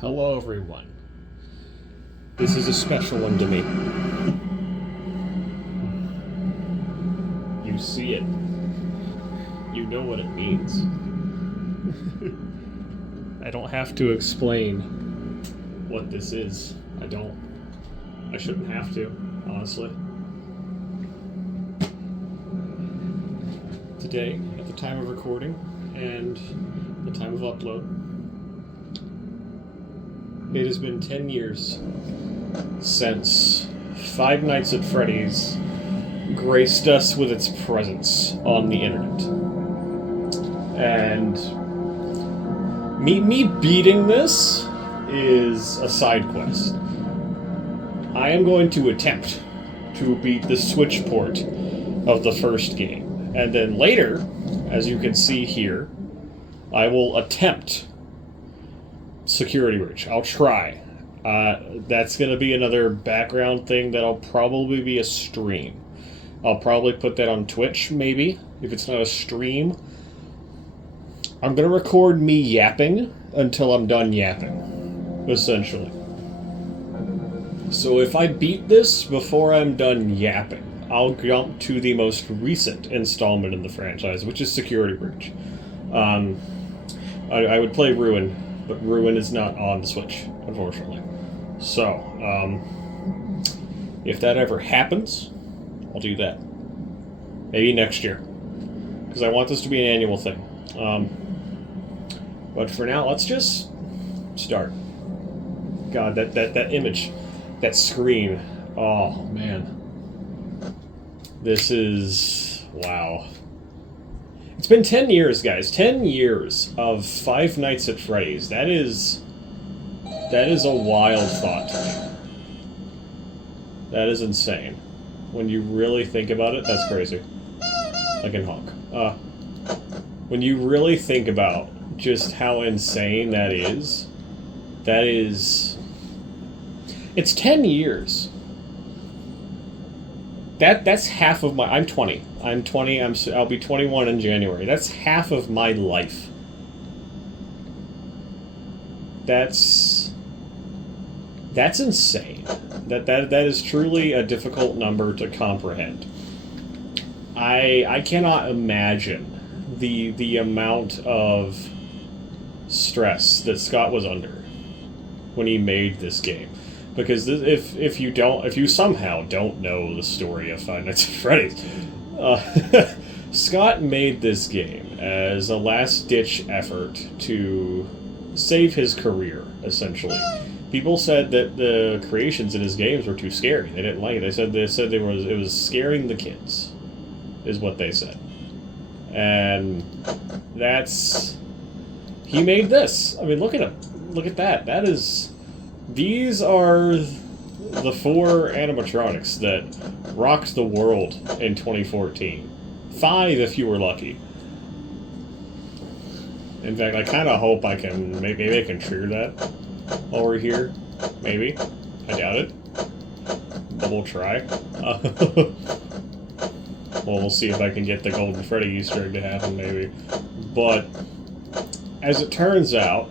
Hello, everyone. This is a special one to me. You see it. You know what it means. I don't have to explain what this is. I don't. I shouldn't have to, honestly. Today, at the time of recording and the time of upload, it has been 10 years since Five Nights at Freddy's graced us with its presence on the internet. And me beating this is a side quest. I am going to attempt to beat the Switch port of the first game. And then later, as you can see here, I will attempt Security Breach. I'll try. That's going to be another background thing that'll probably be a stream. I'll probably put that on Twitch, maybe, if it's not a stream. I'm going to record me yapping until I'm done yapping, essentially. So if I beat this before I'm done yapping, I'll jump to the most recent installment in the franchise, which is Security Breach. I would play Ruin, but Ruin is not on the Switch, unfortunately. So, if that ever happens, I'll do that. Maybe next year. Because I want this to be an annual thing. But for now, let's just start. God, that image, that screen, oh man. This is... wow. It's been 10 years, guys. 10 years of Five Nights at Freddy's. That is a wild thought to me. That is insane. When you really think about it, that's crazy. I can honk. When you really think about just how insane that is... It's 10 years. That's half of my... I'm 20. I'm 20. I'll be 21 in January. That's half of my life. That's insane. That is truly a difficult number to comprehend. I cannot imagine the amount of stress that Scott was under when he made this game. Because if you somehow don't know the story of Five Nights at Freddy's, Scott made this game as a last-ditch effort to save his career, essentially. People said that the creations in his games were too scary. They didn't like it. They said it was scaring the kids, is what they said. And he made this. I mean, look at him. Look at that. These are the 4 animatronics that rocked the world in 2014. 5 if you were lucky. In fact, I kind of hope I can... maybe I can trigger that while we're here. Maybe. I doubt it. But we'll try. Well, we'll see if I can get the Golden Freddy Easter egg to happen, maybe. But, as it turns out,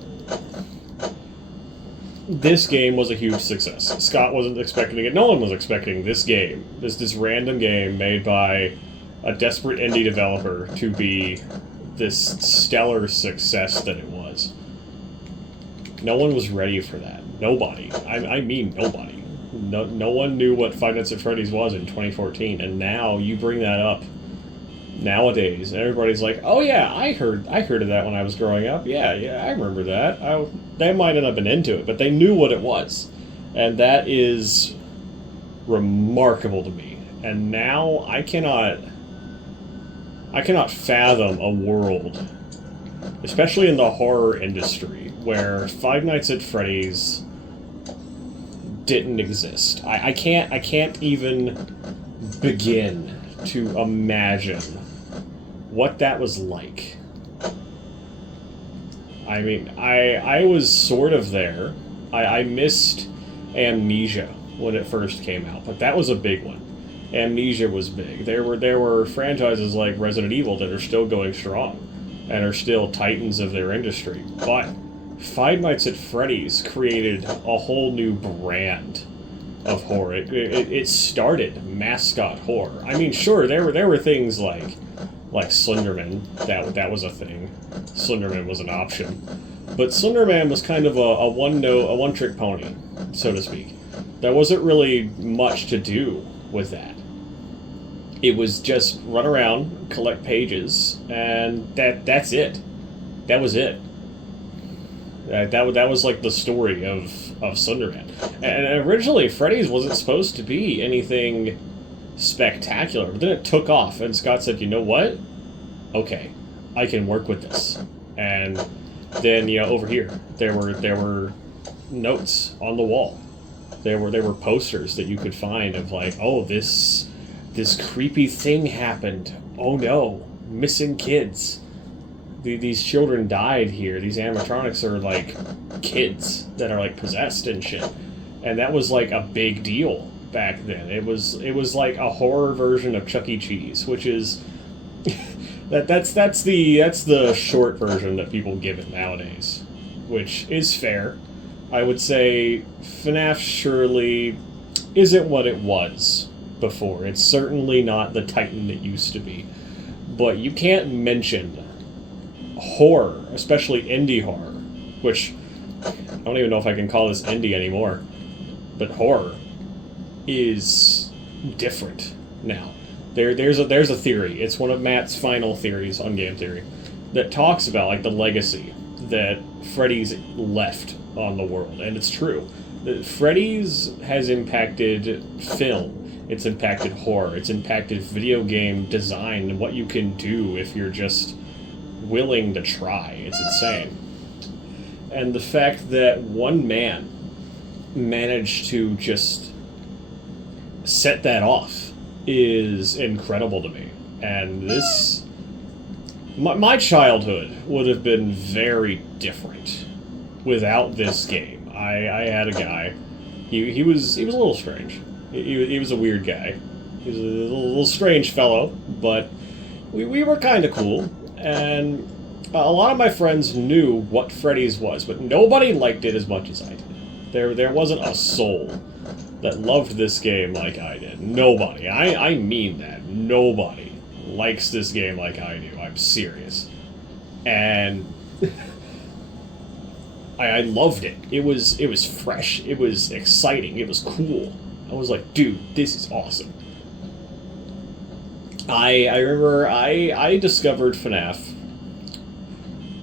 this game was a huge success. Scott wasn't expecting it. No one was expecting this game. This random game made by a desperate indie developer to be this stellar success that it was. No one was ready for that. Nobody. I mean nobody. No one knew what Five Nights at Freddy's was in 2014, and now you bring that up nowadays, and everybody's like, oh yeah, I heard of that when I was growing up. Yeah, I remember that. They might not have been into it, but they knew what it was. And that is remarkable to me. And now I cannot fathom a world, especially in the horror industry, where Five Nights at Freddy's didn't exist. I can't even begin to imagine what that was like. I mean, I was sort of there. I missed Amnesia when it first came out, but that was a big one. Amnesia was big. There were franchises like Resident Evil that are still going strong and are still titans of their industry. But Five Nights at Freddy's created a whole new brand of horror. It started mascot horror. I mean, sure, there were things like Slenderman. That was a thing. Slenderman was an option, but Slenderman was kind of a one trick pony, so to speak. There wasn't really much to do with that. It was just run around, collect pages, and that's it. That was it. That was like the story of Slenderman. And originally, Freddy's wasn't supposed to be anything spectacular, but then it took off, and Scott said, "You know what? Okay, I can work with this." And then, over here there were notes on the wall. There were posters that you could find of like, oh, this creepy thing happened. Oh no, missing kids. These children died here. These animatronics are like kids that are like possessed and shit. And that was like a big deal back then. It was like a horror version of Chuck E. Cheese, which is that's the short version that people give it nowadays, which is fair. I would say FNAF surely isn't what it was before. It's certainly not the Titan it used to be. But you can't mention horror, especially indie horror, which I don't even know if I can call this indie anymore, but horror is different now. There's a theory. It's one of Matt's final theories on Game Theory that talks about like the legacy that Freddy's left on the world, and it's true. Freddy's has impacted film, it's impacted horror, it's impacted video game design and what you can do if you're just willing to try. It's insane. And the fact that one man managed to just set that off is incredible to me. And this... My childhood would have been very different without this game. I had a guy. He was a little strange. He was a weird guy. He was a little strange fellow, but we were kind of cool. And a lot of my friends knew what Freddy's was, but nobody liked it as much as I did. There wasn't a soul that loved this game like I did. Nobody. I mean that. Nobody likes this game like I do. I'm serious. And I loved it. It was fresh. It was exciting. It was cool. I was like, dude, this is awesome. I remember I discovered FNAF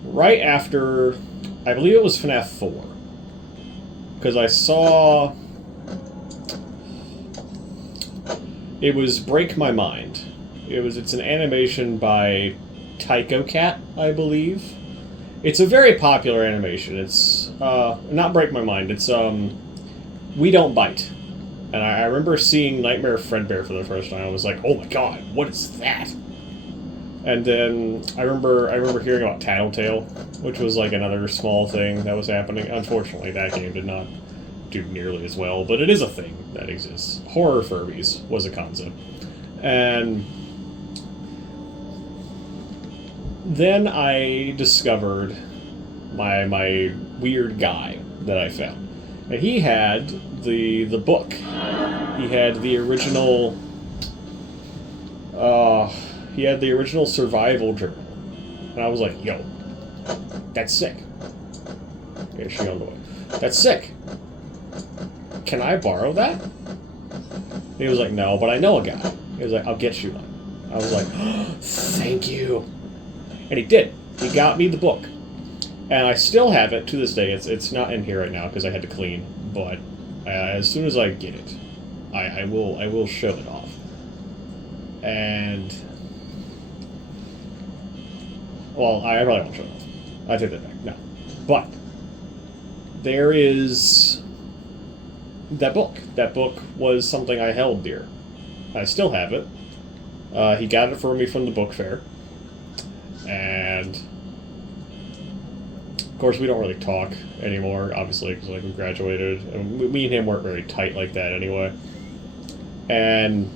right after, I believe it was FNAF 4. Because I saw... It was Break My Mind. It's an animation by Tycho Cat, I believe. It's a very popular animation. It's, not Break My Mind, it's, We Don't Bite. And I remember seeing Nightmare Fredbear for the first time. I was like, oh my god, what is that? And then I remember hearing about Tattletale, which was like another small thing that was happening. Unfortunately, that game did not do nearly as well, but it is a thing that exists. Horror Furbies was a concept. And then I discovered my weird guy that I found. And he had the book. He had the original survival journal. And I was like, yo, that's sick. Here's she on the way. That's sick. Can I borrow that? And he was like, no, but I know a guy. He was like, I'll get you one. I was like, oh, thank you. And he did. He got me the book. And I still have it to this day. It's not in here right now because I had to clean. But as soon as I get it, I will show it off. And well, I probably won't show it off. I take that back. No, but there is that book. That book was something I held dear. I still have it. He got it for me from the book fair, and of course, we don't really talk anymore, obviously, because like we graduated, and me and him weren't very tight like that anyway. And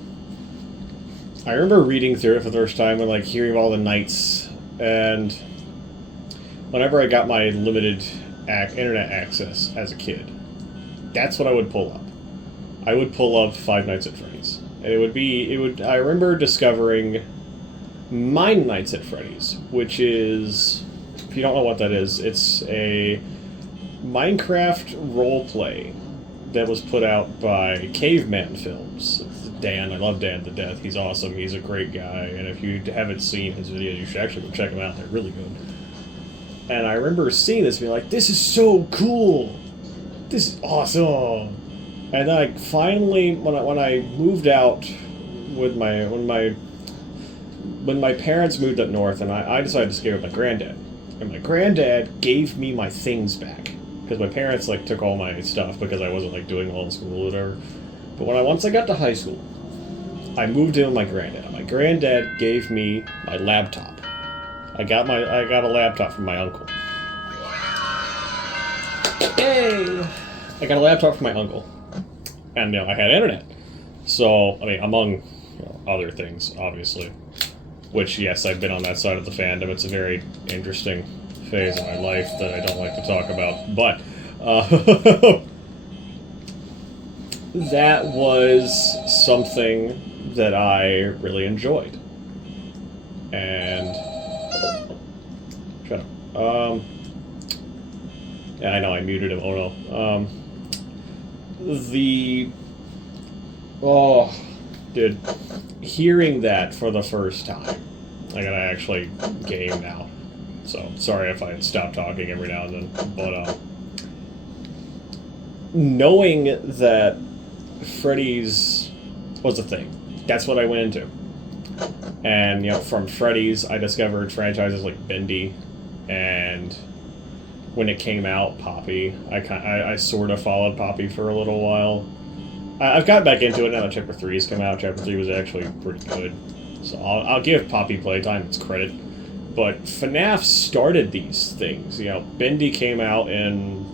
I remember reading through it for the first time and like hearing all the knights, and whenever I got my limited internet access as a kid, that's what I would pull up. I would pull up Five Nights at Freddy's. And I remember discovering Mine Nights at Freddy's, which is, if you don't know what that is, it's a Minecraft roleplay that was put out by Caveman Films. Dan, I love Dan to death. He's awesome. He's a great guy. And if you haven't seen his videos, you should actually go check them out. They're really good. And I remember seeing this and being like, this is so cool. This is awesome. And then I finally, when I moved out with when my parents moved up north, and I decided to stay with my granddad. And my granddad gave me my things back. Because my parents, like, took all my stuff because I wasn't, like, doing well in school or whatever. But once I got to high school, I moved in with my granddad. My granddad gave me my laptop. I got a laptop from my uncle. Yay! I got a laptop from my uncle. And, I had internet. So, I mean, among other things, obviously. Which, yes, I've been on that side of the fandom. It's a very interesting phase of my life that I don't like to talk about. But, that was something that I really enjoyed. And... shut up. Yeah, I know, I muted him. Oh, no. Oh, dude, hearing that for the first time, I gotta actually game now, so sorry if I stop talking every now and then, but, knowing that Freddy's was a thing, that's what I went into, and, from Freddy's, I discovered franchises like Bendy, and when it came out, Poppy, I sort of followed Poppy for a little while. I've got back into it now that Chapter 3's come out. Chapter 3 was actually pretty good. So I'll give Poppy Playtime its credit. But FNAF started these things. Bendy came out in,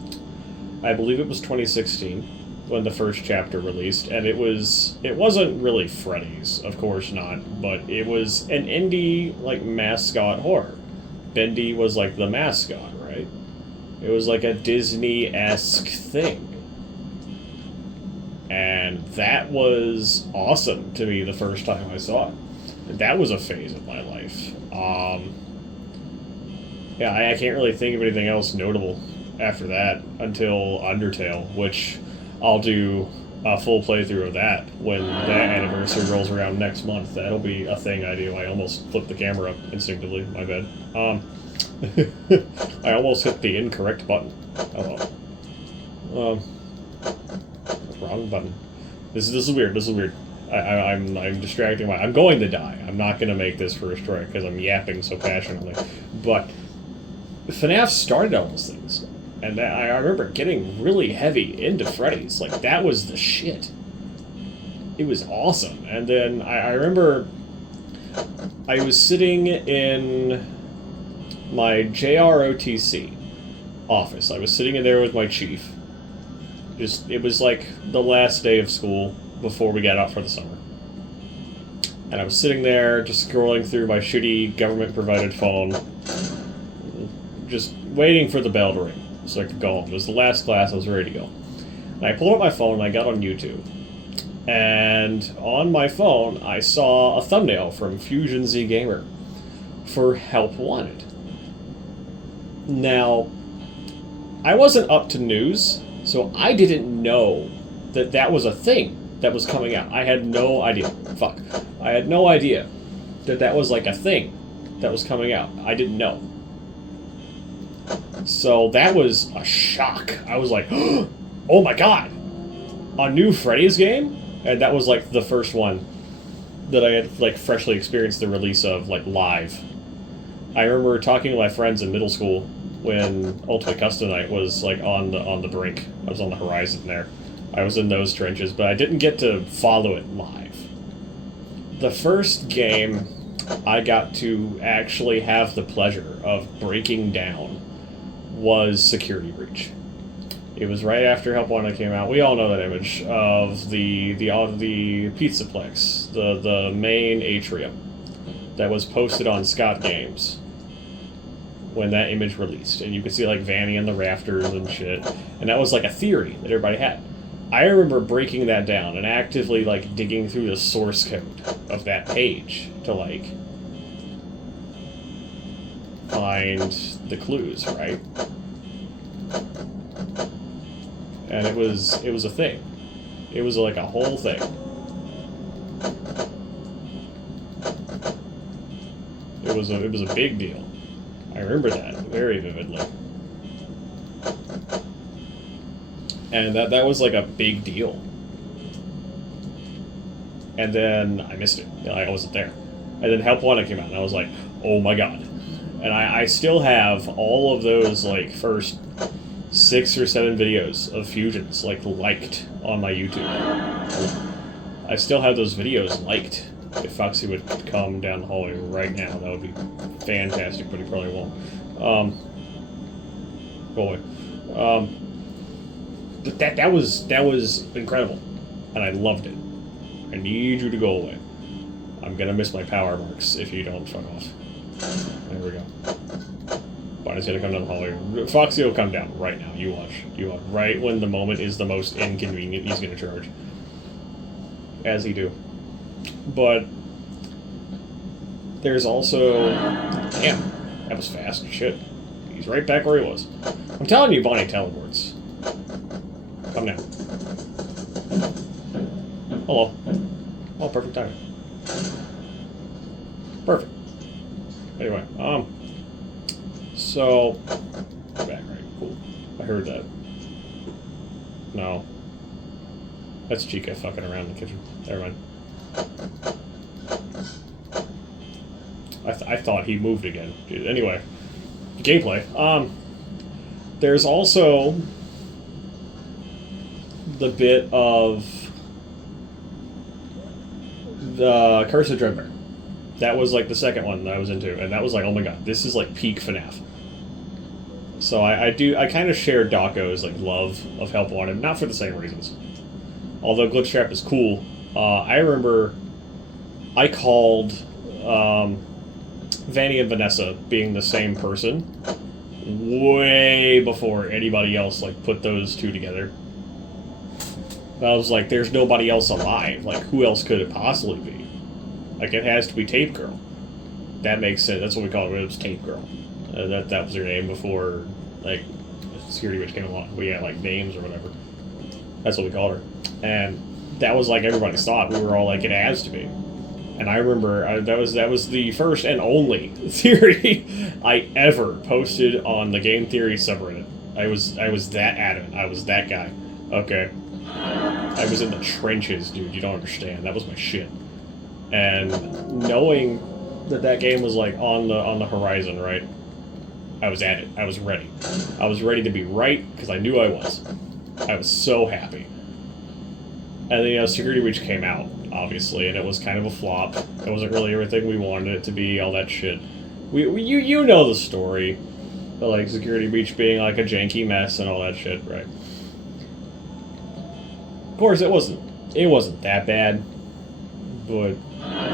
I believe it was 2016, when the first chapter released. And it wasn't really Freddy's, of course not. But it was an indie, like, mascot horror. Bendy was, like, the mascot, right? It was like a Disney-esque thing. And that was awesome to me the first time I saw it. That was a phase of my life. Yeah, I can't really think of anything else notable after that until Undertale, which I'll do a full playthrough of that when that anniversary rolls around next month. That'll be a thing I do. I almost flipped the camera up instinctively. My bad. I almost hit the incorrect button. Oh. Wrong button. This is weird. This is weird. I'm distracting I'm going to die. I'm not going to make this first try because I'm yapping so passionately. But FNAF started all those things. And I remember getting really heavy into Freddy's. Like, that was the shit. It was awesome. And then I remember I was sitting in my JROTC office. I was sitting in there with my chief. It was like the last day of school before we got out for the summer. And I was sitting there just scrolling through my shitty government-provided phone, just waiting for the bell to ring so I could go home. It was the last class, I was ready to go. And I pulled up my phone and I got on YouTube. And on my phone, I saw a thumbnail from Fusion Z Gamer for Help Wanted. Now, I wasn't up to news, so I didn't know that that was a thing that was coming out. I had no idea. Fuck. I had no idea that that was like a thing that was coming out. I didn't know. So that was a shock. I was like, oh my god! A new Freddy's game? And that was like the first one that I had like freshly experienced the release of like live. I remember talking to my friends in middle school when Ultimate Custom Night was like on the brink. I was on the horizon there. I was in those trenches, but I didn't get to follow it live. The first game I got to actually have the pleasure of breaking down was Security Breach. It was right after Help Wanted came out. We all know that image of the Pizzaplex, the main atrium that was posted on Scott Games. when that image released, and you could see like Vanny in the rafters and shit, and that was like a theory that everybody had. I remember breaking that down and actively like digging through the source code of that page to like find the clues, right? And it was a thing. It was like a whole thing. It was a big deal. I remember that very vividly. And that was like a big deal. And then I missed it. I wasn't there. And then Help Wanted came out, and I was like, oh my god. And I still have all of those like first 6 or 7 videos of fusions like liked on my YouTube. I still have those videos liked. If Foxy would come down the hallway right now, that would be fantastic, but he probably won't. Go away. That was incredible, and I loved it. I need you to go away. I'm gonna miss my power marks if you don't fuck off. There we go. Bonnie's gonna come down the hallway. Foxy will come down right now. You watch. You watch. Right when the moment is the most inconvenient, he's gonna charge. As he do. But there's also... Damn, that was fast. Shit. He's right back where he was. I'm telling you, Bonnie teleports. Come down. Hello. Oh, perfect timing. Perfect. Anyway, so... Back, right, cool. I heard that. No. That's Chica fucking around in the kitchen. Never mind. I thought he moved again. Dude, anyway. Gameplay. There's also the bit of the Curse of Dreadbear. That was like the second one that I was into, and that was like, oh my god, this is like peak FNAF. So I kind of share Daco's like love of Help Wanted, not for the same reasons. Although Glitch Trap is cool, I remember I called Vanny and Vanessa being the same person way before anybody else like put those two together. I was like, there's nobody else alive. Like, who else could it possibly be? Like, it has to be Tape Girl. That makes sense. That's what we called her. It was Tape Girl. That was her name before, like, Security Witch came along. We had, like, names or whatever. That's what we called her. And that was, like, everybody's thought. We were all like, it has to be. And I remember that was the first and only theory I ever posted on the Game Theory subreddit. I was that adamant. I was that guy. Okay. I was in the trenches, dude. You don't understand. That was my shit. And knowing that game was like on the horizon, right? I was at it. I was ready. I was ready to be right because I knew I was. I was so happy. And then Security Breach came out, obviously, and it was kind of a flop. It wasn't really everything we wanted it to be. All that shit. You know the story, but like Security Breach being like a janky mess and all that shit, right? Of course, it wasn't that bad, but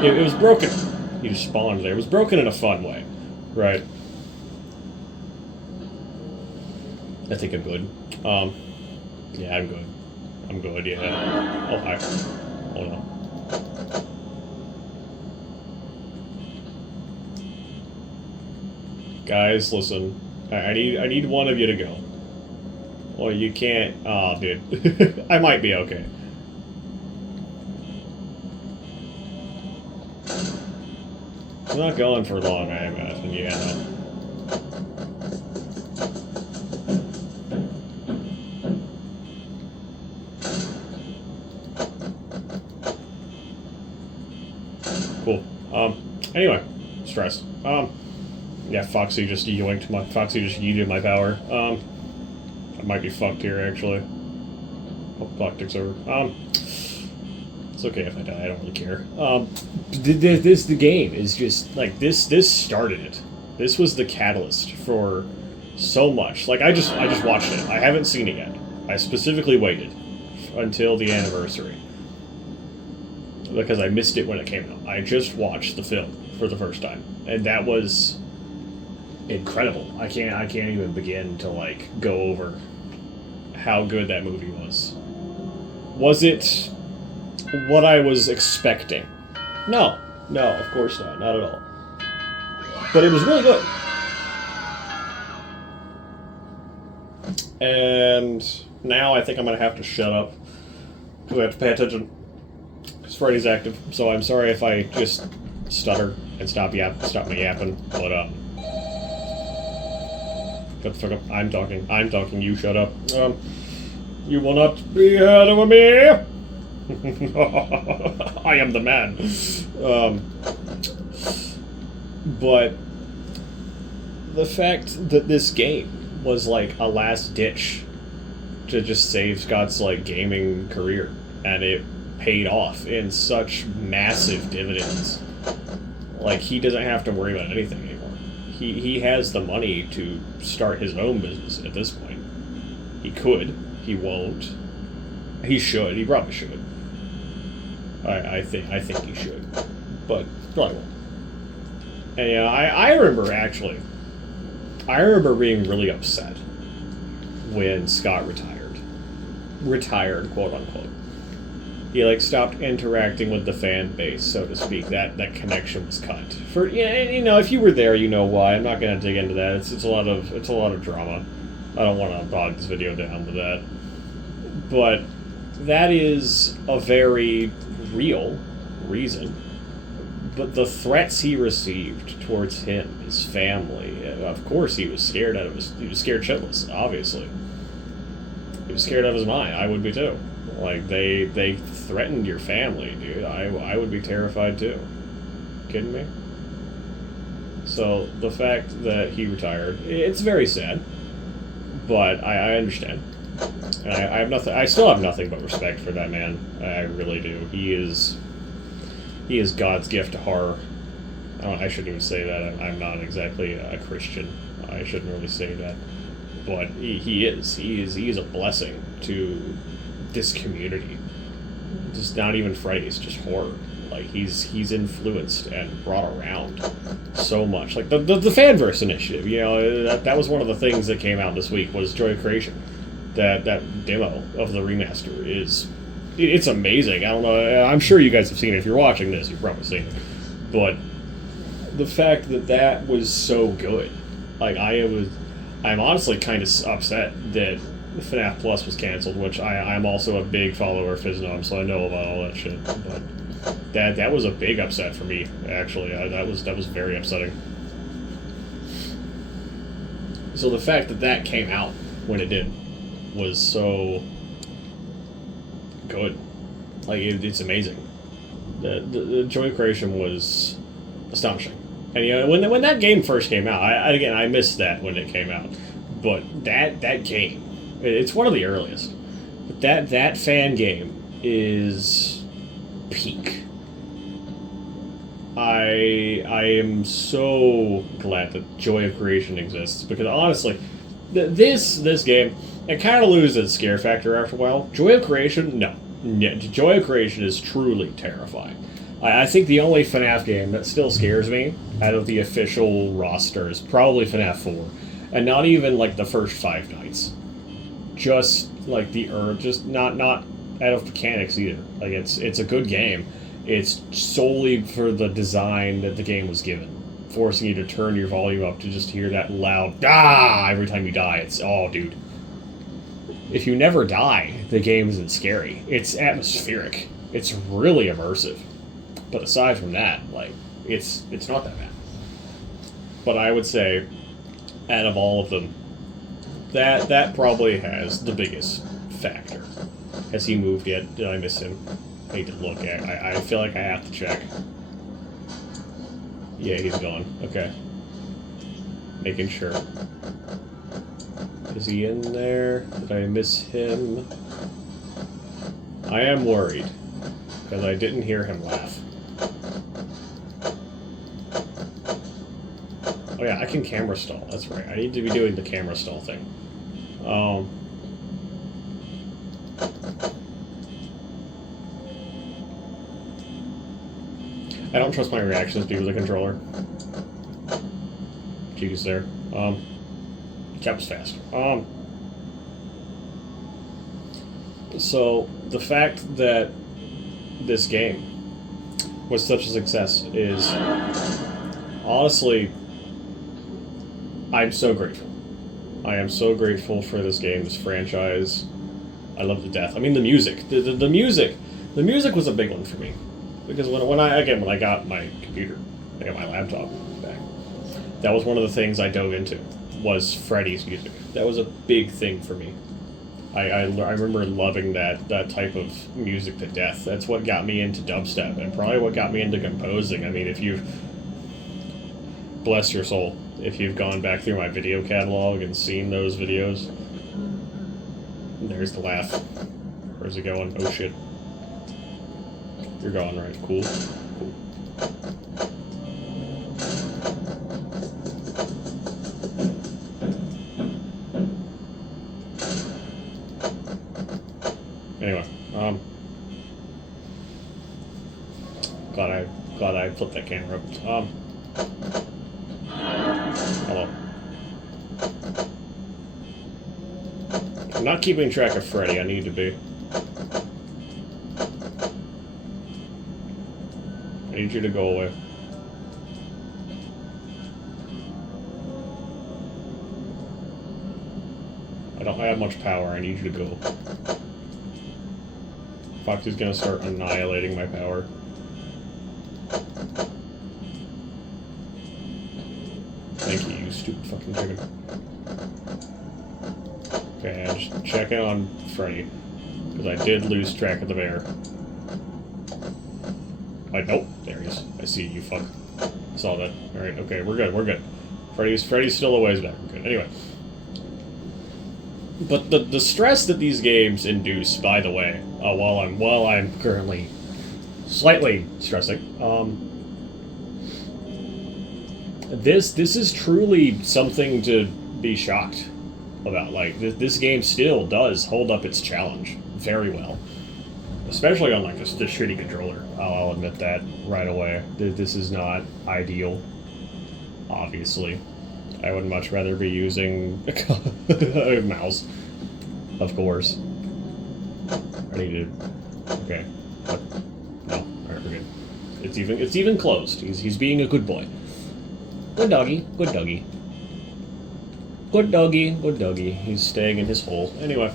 it was broken. You just spawned there. It was broken in a fun way, right? I think I'm good. Yeah, I'm good. I'm good, yeah. Oh, hi. Oh, no. Guys, listen. I need one of you to go. Well, you can't... Aw, dude. I might be okay. I'm not going for long, I imagine. Yeah, no. Cool. Anyway. Stressed. Yeah, Foxy just yeeted my power. I might be fucked here, actually. Hope clock ticks over. It's okay if I die, I don't really care. The game is just, like, this started it. This was the catalyst for so much. Like, I just watched it. I haven't seen it yet. I specifically waited until the anniversary. Because I missed it when it came out. I just watched the film for the first time. And that was incredible. I can't even begin to like go over how good that movie was. Was it what I was expecting? No, of course not at all. But it was really good. And now I think I'm gonna have to shut up because I have to pay attention. Because Freddy's active, so I'm sorry if I just stutter and stop my yapping. But shut the fuck up. I'm talking. You shut up. You will not be heard of me. I am the man. But the fact that this game was like a last ditch to just save Scott's like gaming career, and it paid off in such massive dividends. Like, he doesn't have to worry about anything anymore. He has the money to start his own business at this point. He could. He won't. He should. He probably should. I think he should. But probably won't. And yeah, I remember actually. I remember being really upset when Scott retired. Retired, quote unquote. He like stopped interacting with the fan base, so to speak. That connection was cut. For you know, if you were there, you know why. I'm not gonna dig into that. It's a lot of drama. I don't want to bog this video down with that. But that is a very real reason. But the threats he received towards him, his family, of course he was scared out of he was scared shitless, obviously. He was scared out of his mind. I would be too. Like, they threatened your family, dude. I would be terrified too. Kidding me? So, the fact that he retired, it's very sad. But I understand. And I have nothing. I still have nothing but respect for that man. I really do. He is God's gift to horror. I shouldn't even say that. I'm not exactly a Christian. I shouldn't really say that. But he is. He is a blessing to this community. Just not even Freddy's, just horror. Like, he's influenced and brought around so much. Like the Fanverse initiative, you know, that was one of the things that came out this week was Joy of Creation. That demo of the remaster it's amazing. I don't know. I'm sure you guys have seen it. If you're watching this, you've probably seen it. But the fact that was so good, like I'm honestly kind of upset that FNAF Plus was canceled, which I'm also a big follower of FizzNom, so I know about all that shit. But that was a big upset for me, actually. That was very upsetting. So the fact that came out when it did was so good. Like, it's amazing. The Joy Creation was astonishing. And, you know, when that game first came out, I missed that when it came out. But that game, it's one of the earliest. But that fan game is peak. I am so glad that Joy of Creation exists, because honestly, this game, it kind of loses its scare factor after a while. Joy of Creation, no. Joy of Creation is truly terrifying. I think the only FNAF game that still scares me out of the official roster is probably FNAF 4, and not even like the first Five Nights. Just like just not out of mechanics either. Like, it's a good game. It's solely for the design that the game was given, forcing you to turn your volume up to just hear that loud "ah" every time you die. It's dude. If you never die, the game isn't scary. It's atmospheric. It's really immersive. But aside from that, like, it's not that bad. But I would say, out of all of them, that probably has the biggest factor. Has he moved yet? Did I miss him? I need to look at. I feel like I have to check. Yeah, he's gone. Okay. Making sure. Is he in there? Did I miss him? I am worried, because I didn't hear him laugh. Oh yeah, I can camera stall. That's right. I need to be doing the camera stall thing. I don't trust my reactions due to the controller. cues there. That was fast. So the fact that this game was such a success is honestly, I'm so grateful. I am so grateful for this game, this franchise. I love it to death. I mean, the music, the music was a big one for me because when I got my computer, I got my laptop back. That was one of the things I dove into was Freddy's music. That was a big thing for me. I remember loving that type of music to death. That's what got me into dubstep, and probably what got me into composing. I mean, if you've... Bless your soul. If you've gone back through my video catalog and seen those videos... There's the laugh. Where's it going? Oh, shit. You're gone, right? Cool. Cool. Anyway, glad I flipped that camera up. Hello. I'm not keeping track of Freddy. I need to be. I need you to go away. I don't have much power. I need you to go. Foxy's gonna start annihilating my power. Thank you, you stupid fucking chicken. Okay, I'm just checking on Freddy. Because I did lose track of the bear. Wait, nope, there he is. I see you, fuck. I saw that. Alright, okay, we're good, we're good. Freddy's still a ways back, we're good. Anyway. But the stress that these games induce, by the way, while I'm currently slightly stressing, this is truly something to be shocked about. Like this game still does hold up its challenge very well, especially on like this shitty controller. I'll admit that right away. This is not ideal. Obviously. I would much rather be using a mouse, of course. I need to... Okay. What? No. Alright, we're good. It's even closed. He's being a good boy. Good doggy. Good doggy. Good doggy. Good doggy. He's staying in his hole. Anyway.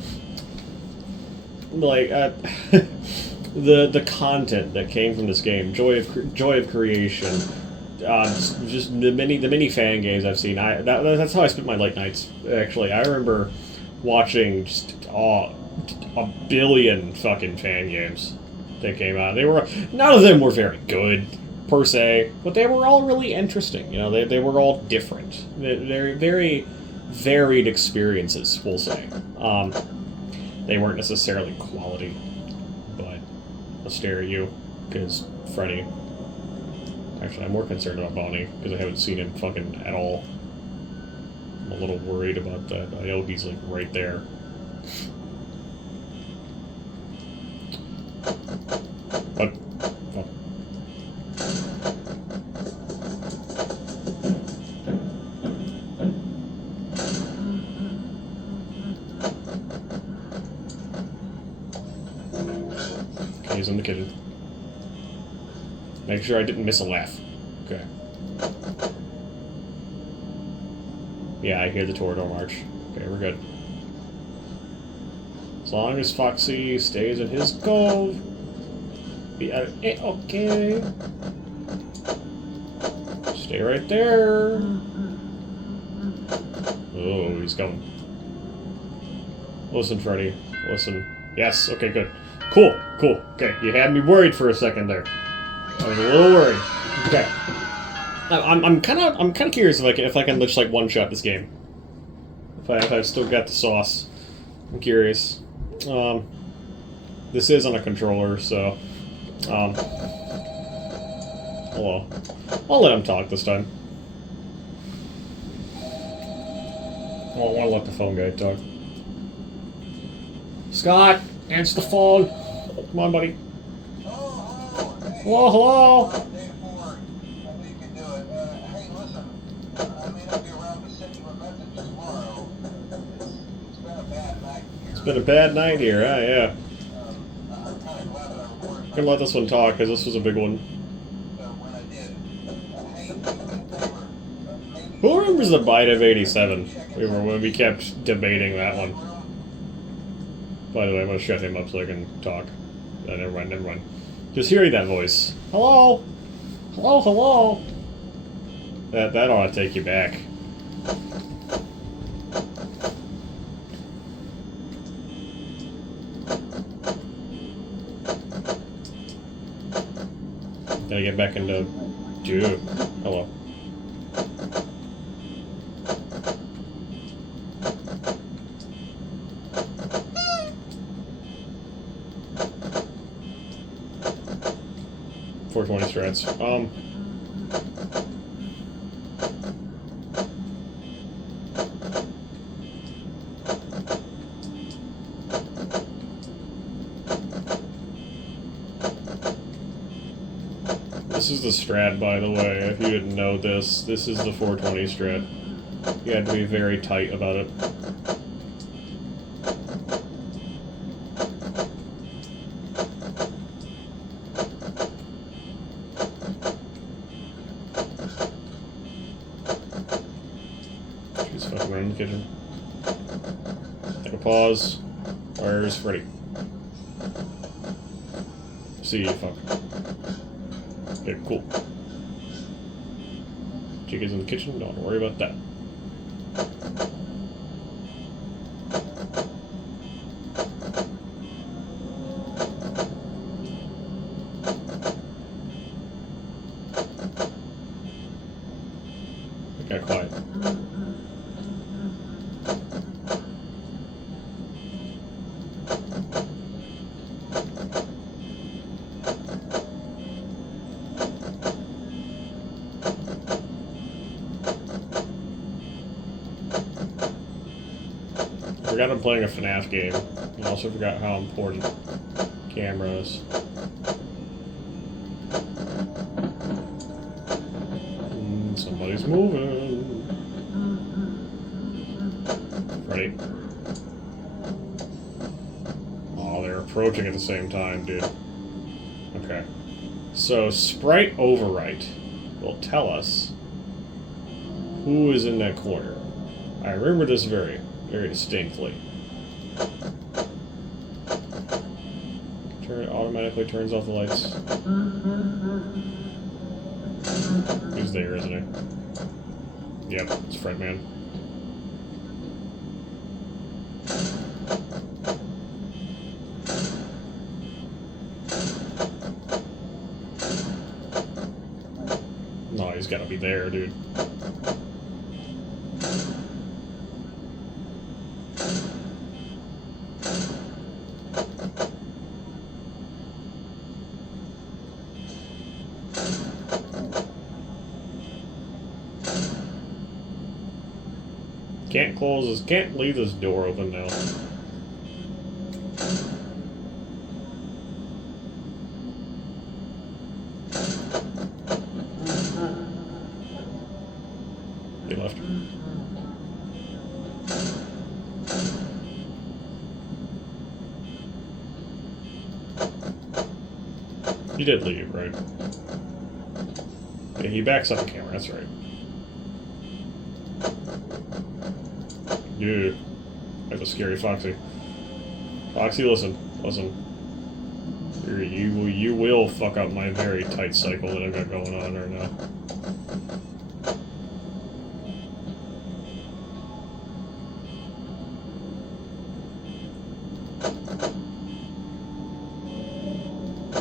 Like, the content that came from this game, joy of creation... just the many fan games I've seen. That's how I spent my late nights. Actually, I remember watching just a billion fucking fan games that came out. None of them were very good per se, but they were all really interesting. You know, they were all different. They're very varied experiences, we'll say. They weren't necessarily quality, but I'll stare at you because Freddy. Actually, I'm more concerned about Bonnie, because I haven't seen him fucking at all. I'm a little worried about that. I know he's, like, right there. What? Oh. Okay, he's in the kitchen. Make sure I didn't miss a laugh. Okay. Yeah, I hear the Torador March. Okay, we're good. As long as Foxy stays in his cove. Okay. Stay right there. Oh, he's coming. Listen, Freddy. Listen. Yes, okay, good. Cool, cool. Okay, you had me worried for a second there. I was a little worried. Okay. I'm kind of curious if I can just like one shot this game. If I've still got the sauce. I'm curious. This is on a controller, so hello. I'll let him talk this time. I don't want to let the phone guy talk. Scott, answer the phone. Come on, buddy. Hello, hello. Been a bad night here, huh? Yeah. I'm gonna let this one talk, because this was a big one. Who remembers the bite of 87? When we kept debating that one. By the way, I'm gonna shut him up so I can talk. Never mind, never mind. Just hearing that voice. Hello? Hello, hello? That ought to take you back. Gotta get back into... Dude. Hello. .420 strats. This is the strat, by the way, if you didn't know this. This is the 420 strat. You had to be very tight about it. She's fucking around in the kitchen. Take a pause. Where's Freddy? See you, fuck. Okay, cool. Chickens in the kitchen, don't worry about that. It got quiet. I forgot I'm playing a FNAF game. I also forgot how important camera is. Somebody's moving. Ready? Oh, they're approaching at the same time, dude. Okay. So, sprite overwrite will tell us who is in that corner. I remember this very distinctly. Automatically turns off the lights. He's there, isn't he? Yep, it's Fredman. No, he's gotta be there, dude. Can't leave this door open now. He left. He did leave, right? Yeah, he backs up the camera, that's right. Dude, that's a scary Foxy. Foxy, listen. You will fuck up my very tight cycle that I've got going on right now.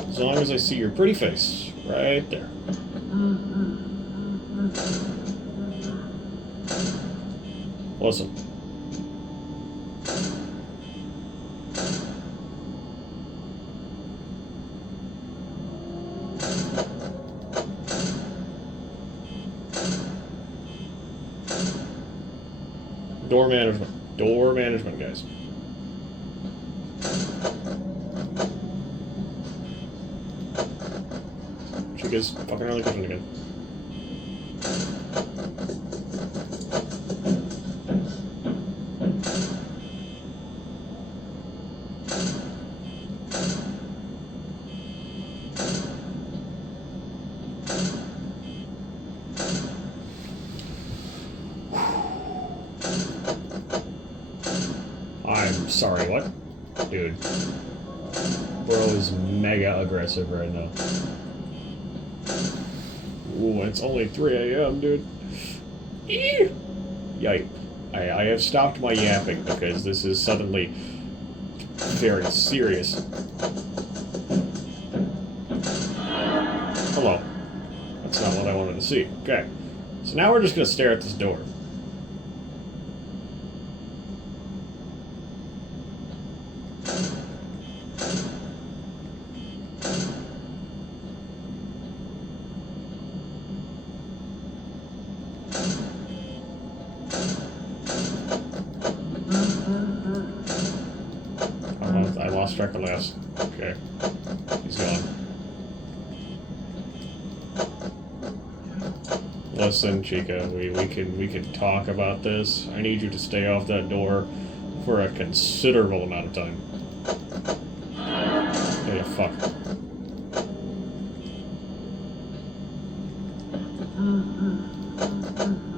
As long as I see your pretty face right there. Listen. Door management. Door management, guys. Chica's fucking around the kitchen again. Sorry, what? Dude. Bro is mega aggressive right now. Ooh, it's only 3 a.m., dude. Eee! Yipe. I have stopped my yapping because this is suddenly very serious. Hello. That's not what I wanted to see. Okay. So now we're just gonna stare at this door. I lost track of last. Okay. He's gone. Listen, Chica, we can talk about this. I need you to stay off that door for a considerable amount of time. Oh, yeah, fuck.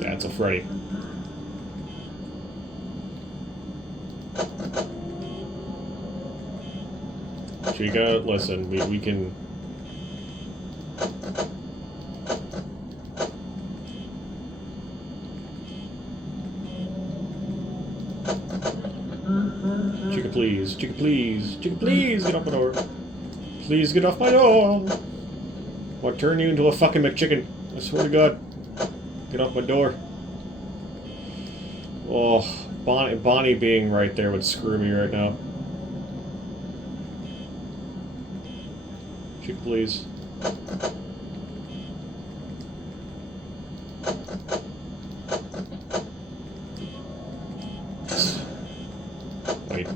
That's a Freddy. Chica, listen, we can... Chica, please. Chica, please. Chica, please, get off my door. Please get off my door. I'll turn you into a fucking McChicken. I swear to God. Get off my door. Oh, Bonnie being right there would screw me right now. Chica, please. Wait.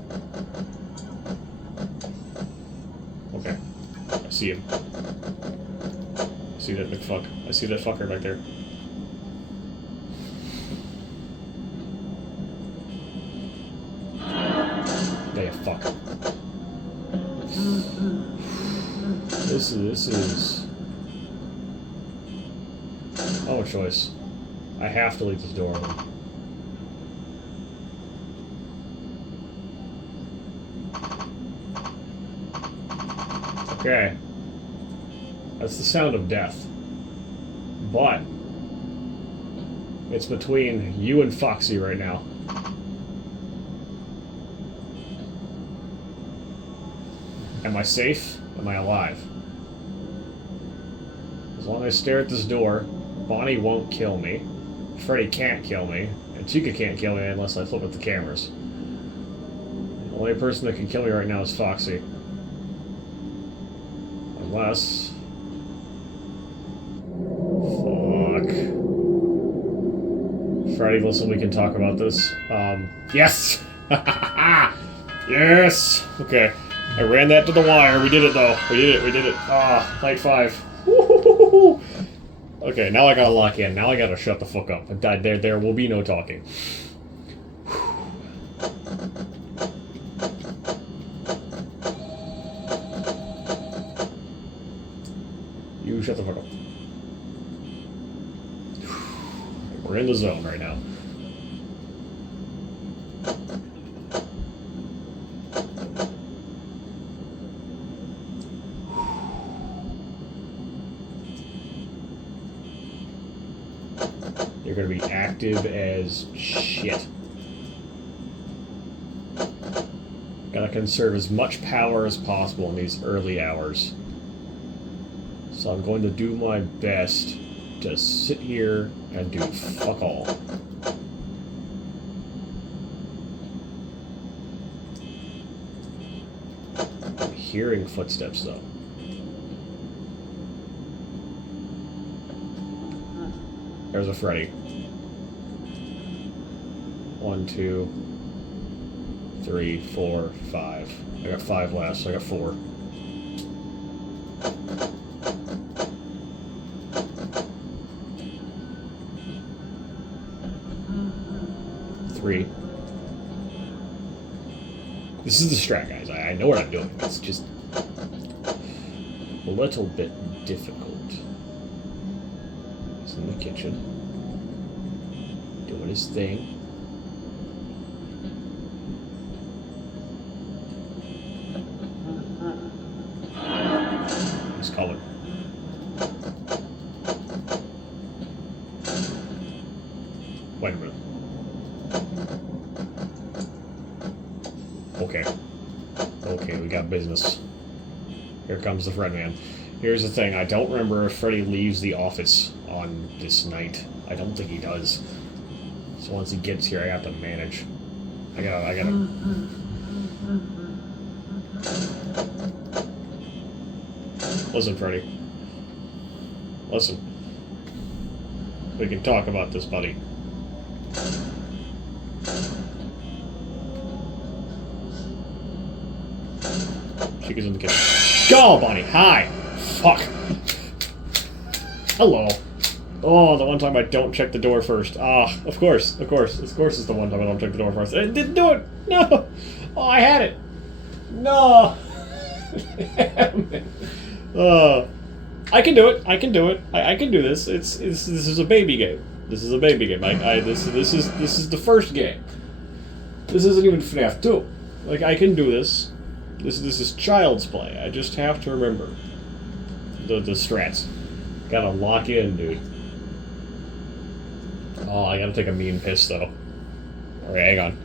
Okay. I see him. I see that McFuck. I see that fucker back there. Yeah, fuck. This is... Oh, a choice. I have to leave this door open. Okay. That's the sound of death. But it's between you and Foxy right now. Am I safe? Am I alive? As long as I stare at this door, Bonnie won't kill me, Freddy can't kill me, and Chica can't kill me unless I flip up the cameras. The only person that can kill me right now is Foxy. Unless... Fuck. Freddy, listen, we can talk about this. Yes! Yes! Okay. I ran that to the wire. We did it, though. We did it. Ah, night 5. Woo-hoo-hoo-hoo-hoo. Okay, now I gotta lock in. Now I gotta shut the fuck up. There will be no talking. You shut the fuck up. We're in the zone right now. You're gonna be active as shit. Gotta conserve as much power as possible in these early hours. So I'm going to do my best to sit here and do fuck all. I'm hearing footsteps though. There's a Freddy. 1, 2, 3, 4, 5. I got 5 left, so I got 4. This is the strat, guys. I know what I'm doing. It's just a little bit difficult. He's in the kitchen, doing his thing. color. Wait a minute. Okay. Okay, we got business. Here comes the Fred man. Here's the thing, I don't remember if Freddy leaves the office on this night. I don't think he does. So once he gets here, I have to manage. I gotta... Listen, Freddy. Listen. We can talk about this, buddy. She goes in the kitchen. Go, buddy! Hi! Fuck! Hello. Oh, the one time I don't check the door first. Ah, of course it's the one time I don't check the door first. I didn't do it! No! Oh, I had it! No! I can do it. I can do it. I can do this. This is a baby game. This is a baby game. This is the first game. This isn't even FNAF 2. Like, I can do this. This is child's play. I just have to remember the strats. Gotta lock in, dude. Oh, I gotta take a mean piss though. Alright, hang on.